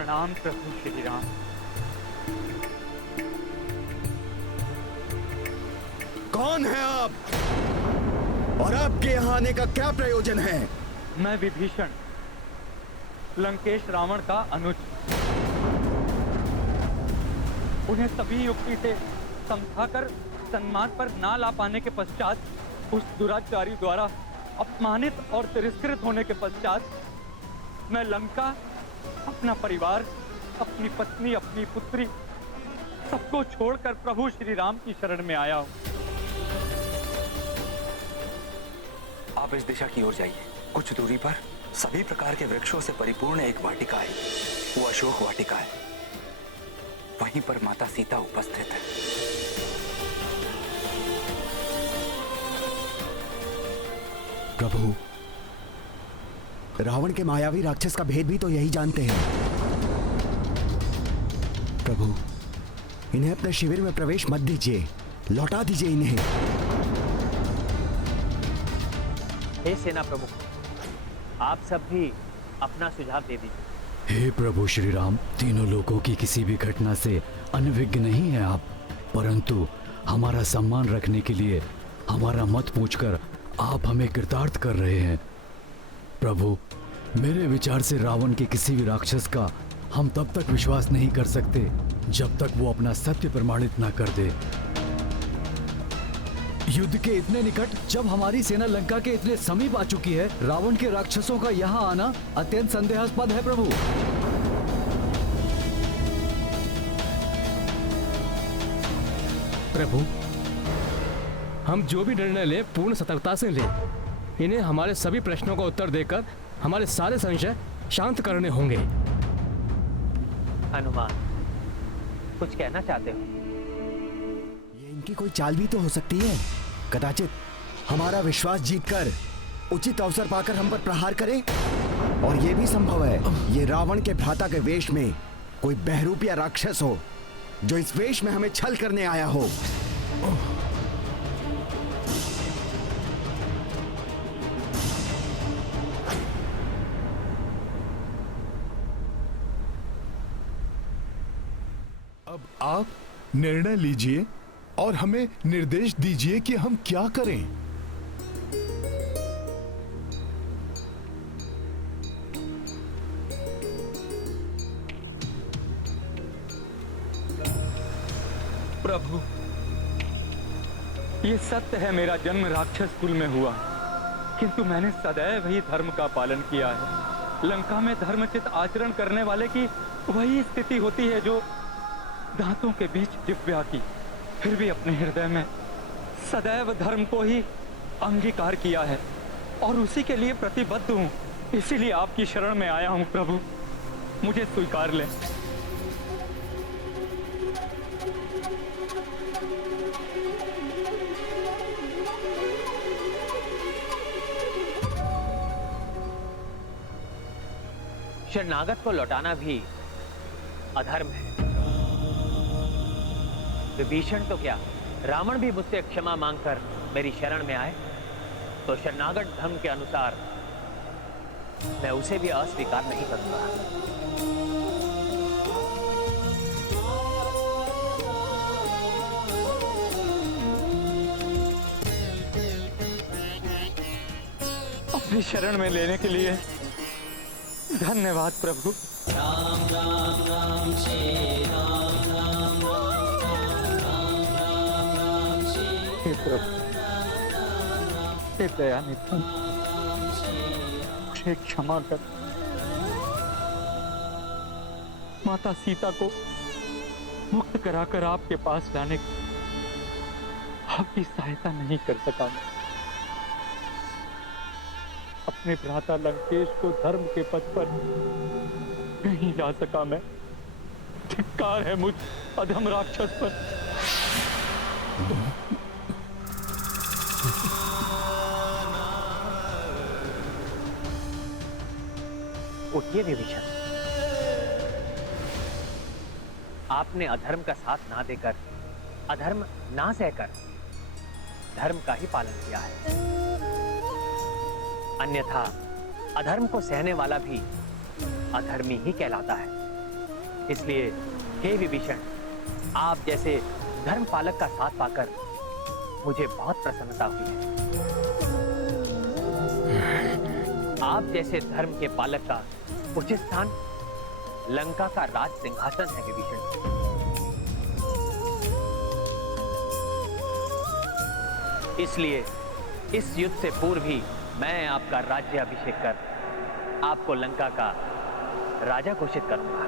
प्रणाम प्रभु श्री राम। कौन है आप और आपके यहाँ आने का क्या प्रयोजन है? मैं विभीषण, लंकेश रावण का अनुज। उन्हें सभी युक्ति से समझाकर सन्मान पर ना ला पाने के पश्चात उस दुराचारी द्वारा अपमानित और तिरस्कृत होने के पश्चात मैं लंका, अपना परिवार, अपनी पत्नी, अपनी पुत्री सबको छोड़कर प्रभु श्री राम की शरण में आया हूं। आप इस दिशा की ओर जाइए। कुछ दूरी पर सभी प्रकार के वृक्षों से परिपूर्ण एक वाटिका है। वो अशोक वाटिका है। वहीं पर माता सीता उपस्थित है। प्रभु, रावण के मायावी राक्षस का भेद भी तो यही जानते हैं। प्रभु, इन्हें अपने शिविर में प्रवेश मत दीजिए, लौटा दीजिए इन्हें। हे सेना प्रमुख, आप सब भी अपना सुझाव दे दीजिए। हे प्रभु श्री राम, तीनों लोगों की किसी भी घटना से अनभिज्ञ नहीं है आप, परंतु हमारा सम्मान रखने के लिए हमारा मत पूछकर आप हमें कृतार्थ कर रहे हैं। प्रभु, मेरे विचार से रावण के किसी भी राक्षस का हम तब तक विश्वास नहीं कर सकते जब तक वो अपना सत्य प्रमाणित ना कर दे। युद्ध के इतने निकट जब हमारी सेना लंका के इतने समीप आ चुकी है, रावण के राक्षसों का यहाँ आना अत्यंत संदेहास्पद है। प्रभु, प्रभु, हम जो भी निर्णय लें पूर्ण सतर्कता से लें। इन्हें हमारे सभी प्रश्नों का उत्तर देकर हमारे सारे संशय शांत करने होंगे। हनुमान, कुछ कहना चाहते हो? ये इनकी कोई चाल भी तो हो सकती है। कदाचित हमारा विश्वास जीतकर उचित अवसर पाकर हम पर प्रहार करें। और ये भी संभव है ये रावण के भ्राता के वेश में कोई बहरूप या राक्षस हो, जो इस वेश में हमें छल करने आया हो। अब आप निर्णय लीजिए और हमें निर्देश दीजिए कि हम क्या करें। प्रभु, ये सत्य है, मेरा जन्म राक्षस कुल में हुआ, किंतु मैंने सदैव ही धर्म का पालन किया है। लंका में धर्मचित आचरण करने वाले की वही स्थिति होती है जो दांतों के बीच दिव्या की। फिर भी अपने हृदय में सदैव धर्म को ही अंगीकार किया है और उसी के लिए प्रतिबद्ध हूं। इसीलिए आपकी शरण में आया हूं। प्रभु, मुझे स्वीकार लें। शरणागत को लौटाना भी अधर्म है। विभीषण तो क्या, रावण भी मुझसे क्षमा मांगकर मेरी शरण में आए तो शरणागत धर्म के अनुसार मैं उसे भी अस्वीकार नहीं करूंगा। अपनी शरण में लेने के लिए धन्यवाद प्रभु। राम राम राम श्री राम राम राम राम राम श्री हे प्रभु, हे दयानिधि, मुझे क्षमा कर। माता सीता को मुक्त कराकर आपके पास लाने की आपकी सहायता नहीं कर सका मैं। अपने भ्राता लंकेश को धर्म के पथ पर नहीं ला सका मैं। धिक्कार है मुझ अधम राक्षस पर। उठिए विभीषण, आपने अधर्म का साथ ना देकर, अधर्म ना सहकर धर्म का ही पालन किया है। अन्यथा अधर्म को सहने वाला भी अधर्मी ही कहलाता है। इसलिए हे विभीषण, आप जैसे धर्म पालक का साथ पाकर मुझे बहुत प्रसन्नता हुई है। आप जैसे धर्म के पालक का उचित स्थान लंका का राज सिंहासन है विभीषण। इसलिए इस युद्ध से पूर्व ही मैं आपका राज्याभिषेक कर आपको लंका का राजा घोषित करूंगा।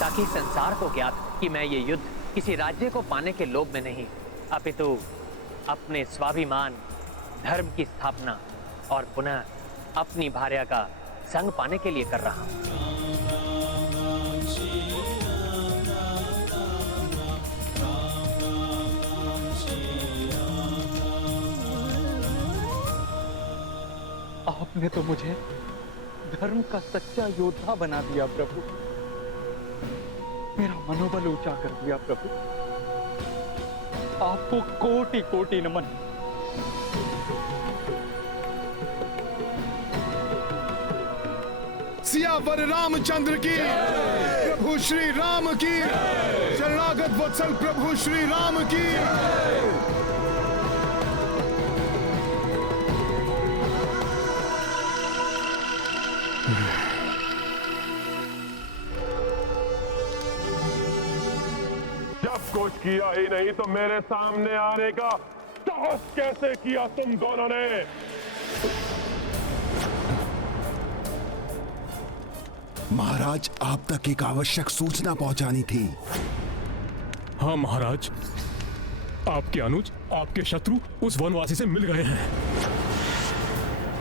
ताकि संसार को ज्ञात कि मैं ये युद्ध किसी राज्य को पाने के लोभ में नहीं, अपितु अपने स्वाभिमान, धर्म की स्थापना और पुनः अपनी भार्या का संग पाने के लिए कर रहा हूं। आपने तो मुझे धर्म का सच्चा योद्धा बना दिया प्रभु। मेरा मनोबल ऊंचा कर दिया प्रभु। आपको कोटि कोटि नमन। सियावर रामचंद्र की, प्रभु श्री राम की, शरणागत वत्सल प्रभु श्री राम की। जब कुछ किया ही नहीं तो मेरे सामने आने का साहस कैसे किया तुम दोनों ने? महाराज, आप तक एक आवश्यक सूचना पहुंचानी थी। हाँ महाराज, आपके अनुज, आपके शत्रु उस वनवासी से मिल गए हैं।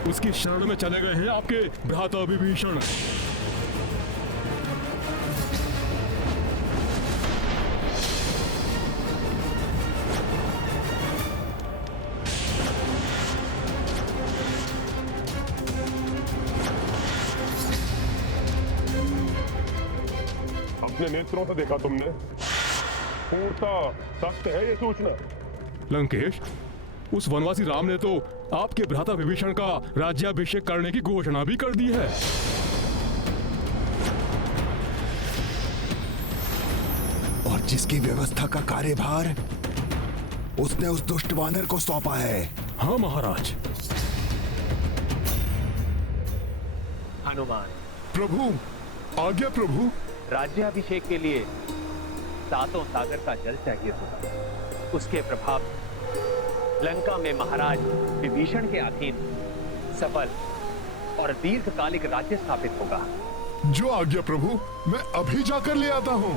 उसकी शरण में चले गए हैं आपके भ्राता विभीषण। अपने नेत्रों से देखा तुमने? पूर्णतः सत्य है ये सूचना? लंकेश, उस वनवासी राम ने तो आपके भ्राता विभीषण का राज्याभिषेक करने की घोषणा भी कर दी है। और जिसकी व्यवस्था का कार्यभार उसने उस दुष्ट वानर को सौंपा है। हाँ महाराज। हनुमान, प्रभु, आज्ञा प्रभु। राज्याभिषेक के लिए सातों सागर का जल चाहिए होगा। उसके प्रभाव लंका में महाराज विभीषण के अधीन सफल और दीर्घकालिक राज्य स्थापित होगा। जो आज्ञा प्रभु, मैं अभी जाकर ले आता हूँ।